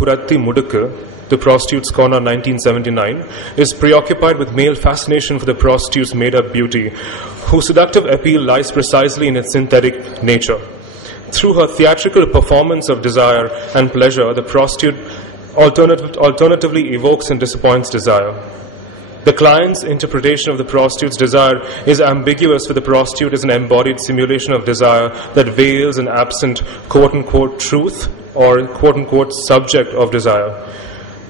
Puratti Mudukku, The Prostitute's Corner, 1979, is preoccupied with male fascination for the prostitute's made-up beauty, whose seductive appeal lies precisely in its synthetic nature. Through her theatrical performance of desire and pleasure, the prostitute alternatively evokes and disappoints desire. The client's interpretation of the prostitute's desire is ambiguous, for the prostitute is an embodied simulation of desire that veils an absent quote-unquote truth or quote-unquote subject of desire.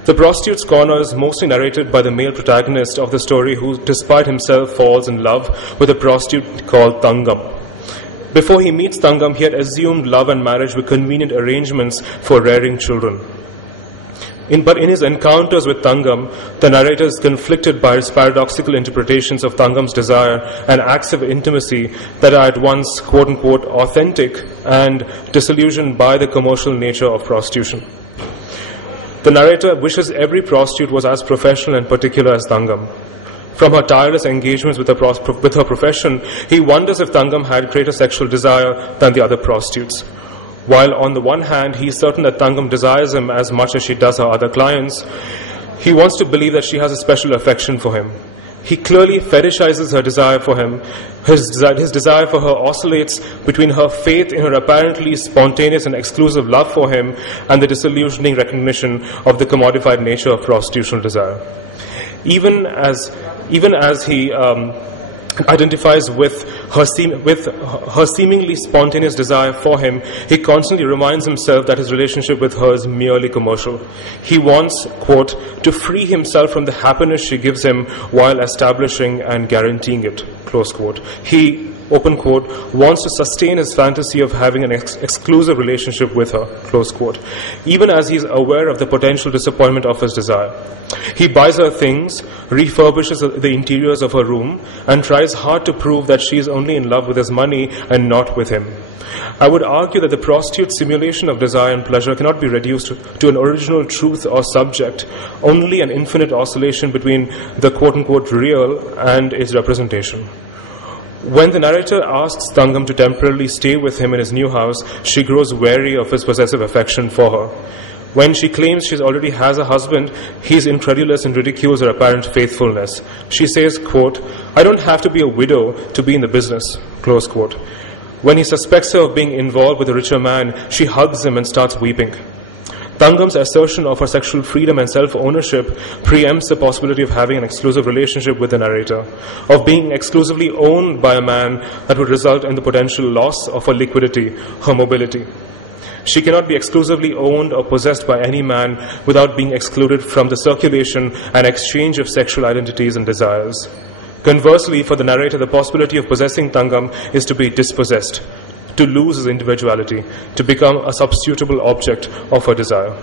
The Prostitute's Corner is mostly narrated by the male protagonist of the story, who, despite himself, falls in love with a prostitute called Thangam. Before he meets Thangam, he had assumed love and marriage were convenient arrangements for rearing children. But in his encounters with Thangam, the narrator is conflicted by his paradoxical interpretations of Thangam's desire and acts of intimacy that are at once quote-unquote authentic and disillusioned by the commercial nature of prostitution. The narrator wishes every prostitute was as professional and particular as Thangam. From her tireless engagements with her profession, he wonders if Thangam had greater sexual desire than the other prostitutes. While on the one hand, he is certain that Thangam desires him as much as she does her other clients, he wants to believe that she has a special affection for him. He clearly fetishizes her desire for him. His desire for her oscillates between her faith in her apparently spontaneous and exclusive love for him and the disillusioning recognition of the commodified nature of prostitutional desire. Even as he identifies with her seemingly spontaneous desire for him, he constantly reminds himself that his relationship with her is merely commercial. He wants, quote, to free himself from the happiness she gives him while establishing and guaranteeing it, close quote. He, open quote, wants to sustain his fantasy of having an exclusive relationship with her, close quote, even as he is aware of the potential disappointment of his desire. He buys her things, refurbishes the interiors of her room, and tries hard to prove that she is only in love with his money and not with him. I would argue that the prostitute's simulation of desire and pleasure cannot be reduced to an original truth or subject, only an infinite oscillation between the quote-unquote real and its representation. When the narrator asks Thangam to temporarily stay with him in his new house, she grows wary of his possessive affection for her. When she claims she already has a husband, he is incredulous and ridicules her apparent faithfulness. She says, quote, "I don't have to be a widow to be in the business," close quote. When he suspects her of being involved with a richer man, she hugs him and starts weeping. Thangam's assertion of her sexual freedom and self-ownership preempts the possibility of having an exclusive relationship with the narrator, of being exclusively owned by a man that would result in the potential loss of her liquidity, her mobility. She cannot be exclusively owned or possessed by any man without being excluded from the circulation and exchange of sexual identities and desires. Conversely, for the narrator, the possibility of possessing Thangam is to be dispossessed, to lose his individuality, to become a substitutable object of her desire.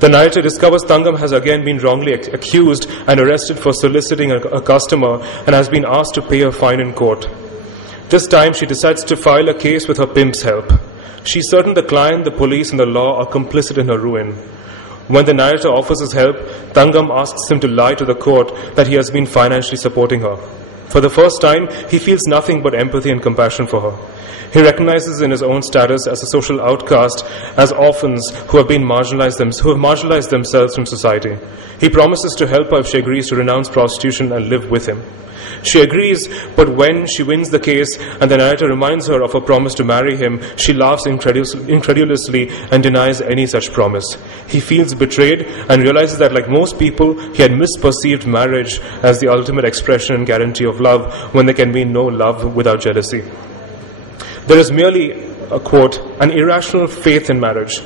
The narrator discovers Thangam has again been wrongly accused and arrested for soliciting a customer and has been asked to pay a fine in court. This time, she decides to file a case with her pimp's help. She's certain the client, the police, and the law are complicit in her ruin. When the narrator offers his help, Thangam asks him to lie to the court that he has been financially supporting her. For the first time, he feels nothing but empathy and compassion for her. He recognizes in his own status as a social outcast, as orphans who have marginalized themselves from society. He promises to help her if she agrees to renounce prostitution and live with him. She agrees, but when she wins the case and the narrator reminds her of her promise to marry him, she laughs incredulously and denies any such promise. He feels betrayed and realizes that, like most people, he had misperceived marriage as the ultimate expression and guarantee of love, when there can be no love without jealousy. There is merely, a quote, an irrational faith in marriage,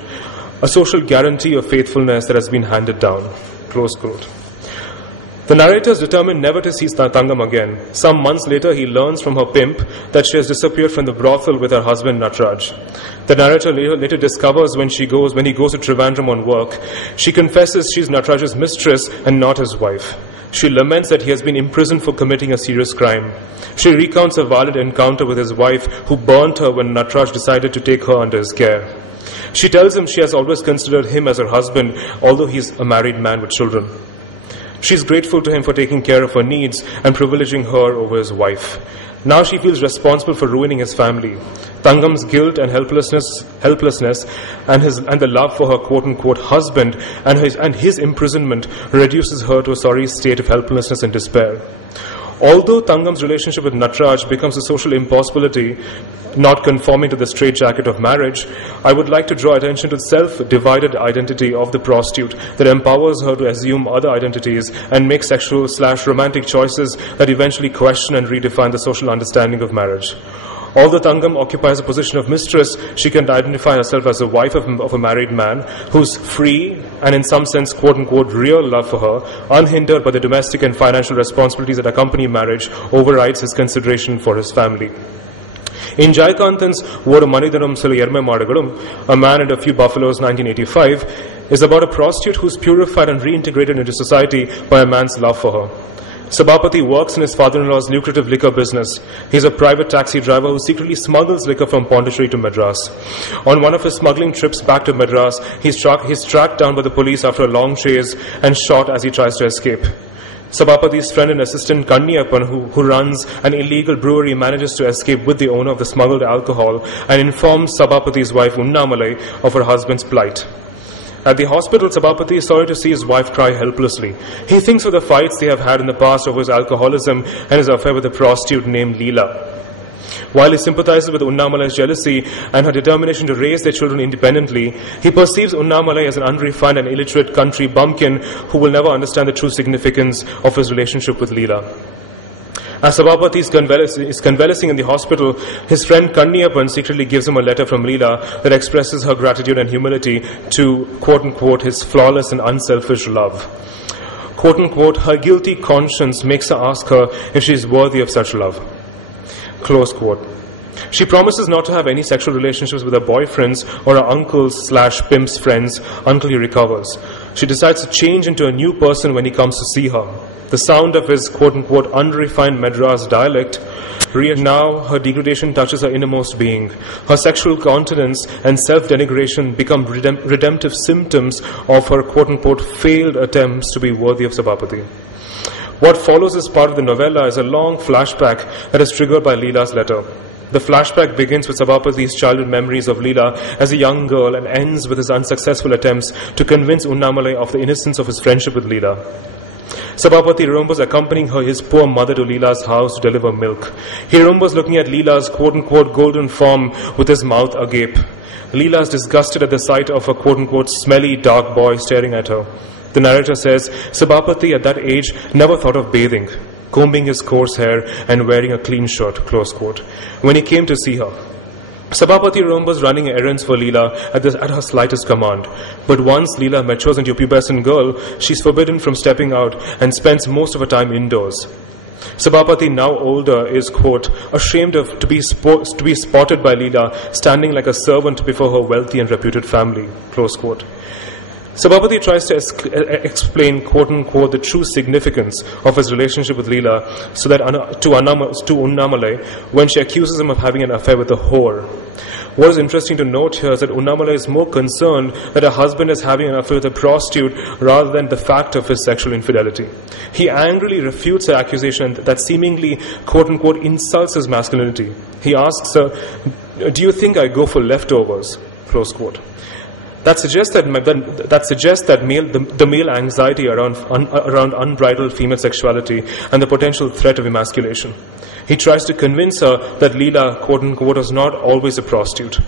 a social guarantee of faithfulness that has been handed down, close quote. The narrator is determined never to see Thangam again. Some months later, he learns from her pimp that she has disappeared from the brothel with her husband Natraj. The narrator later discovers when he goes to Trivandrum on work, she confesses she's Natraj's mistress and not his wife. She laments that he has been imprisoned for committing a serious crime. She recounts a violent encounter with his wife, who burnt her when Natraj decided to take her under his care. She tells him she has always considered him as her husband, although he's a married man with children. She is grateful to him for taking care of her needs and privileging her over his wife. Now she feels responsible for ruining his family. Tangam's guilt and helplessness and the love for her quote-unquote husband and his imprisonment reduces her to a sorry state of helplessness and despair. Although Tangam's relationship with Nataraj becomes a social impossibility, not conforming to the straitjacket of marriage, I would like to draw attention to the self-divided identity of the prostitute that empowers her to assume other identities and make sexual/romantic choices that eventually question and redefine the social understanding of marriage. Although Tangam occupies a position of mistress, she can identify herself as the wife of a married man whose free and in some sense quote-unquote real love for her, unhindered by the domestic and financial responsibilities that accompany marriage, overrides his consideration for his family. In Jayakanthan's Oru Manidhanam Sila Yerme Madagalum, A Man and a Few Buffaloes, 1985, is about a prostitute who is purified and reintegrated into society by a man's love for her. Sabapati works in his father-in-law's lucrative liquor business. He is a private taxi driver who secretly smuggles liquor from Pondicherry to Madras. On one of his smuggling trips back to Madras, he's tracked down by the police after a long chase and shot as he tries to escape. Sabapati's friend and assistant Kanniyappan, who runs an illegal brewery, manages to escape with the owner of the smuggled alcohol and informs Sabapati's wife Unnamalai of her husband's plight. At the hospital, Sabapati is sorry to see his wife cry helplessly. He thinks of the fights they have had in the past over his alcoholism and his affair with a prostitute named Leela. While he sympathizes with Unnamalai's jealousy and her determination to raise their children independently, he perceives Unnamalai as an unrefined and illiterate country bumpkin who will never understand the true significance of his relationship with Leela. As Sabapati is convalescing in the hospital, his friend Kanniyappan secretly gives him a letter from Leela that expresses her gratitude and humility to, quote-unquote, his flawless and unselfish love. Quote-unquote, her guilty conscience makes her ask her if she is worthy of such love. Close quote. She promises not to have any sexual relationships with her boyfriends or her uncles/pimp's friends until he recovers. She decides to change into a new person when he comes to see her. The sound of his quote-unquote unrefined Madras dialect, now her degradation touches her innermost being. Her sexual continence and self-denigration become redemptive symptoms of her quote-unquote failed attempts to be worthy of Sabapati. What follows as part of the novella is a long flashback that is triggered by Leela's letter. The flashback begins with Sabapati's childhood memories of Leela as a young girl and ends with his unsuccessful attempts to convince Unnamalai of the innocence of his friendship with Leela. Sabapati remembers accompanying his poor mother to Leela's house to deliver milk. He remembers looking at Leela's quote-unquote golden form with his mouth agape. Leela is disgusted at the sight of a quote-unquote smelly dark boy staring at her. The narrator says, Sabapati at that age never thought of bathing, combing his coarse hair and wearing a clean shirt, close quote, when he came to see her. Sabapati remembers running errands for Leela at her slightest command. But once Leela matures into a pubescent girl, she's forbidden from stepping out and spends most of her time indoors. Sabapati, now older, is, quote, ashamed to be spotted by Leela standing like a servant before her wealthy and reputed family, close quote. Sabapati tries to explain, quote-unquote, the true significance of his relationship with Leela so that to Unnamalai when she accuses him of having an affair with a whore. What is interesting to note here is that Unnamalai is more concerned that her husband is having an affair with a prostitute rather than the fact of his sexual infidelity. He angrily refutes her accusation that seemingly, quote-unquote, insults his masculinity. He asks her, do you think I go for leftovers? Close quote. That suggests that the male anxiety around unbridled female sexuality and the potential threat of emasculation. He tries to convince her that Leela, quote-unquote, was not always a prostitute.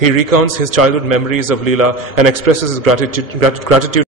He recounts his childhood memories of Leela and expresses his gratitude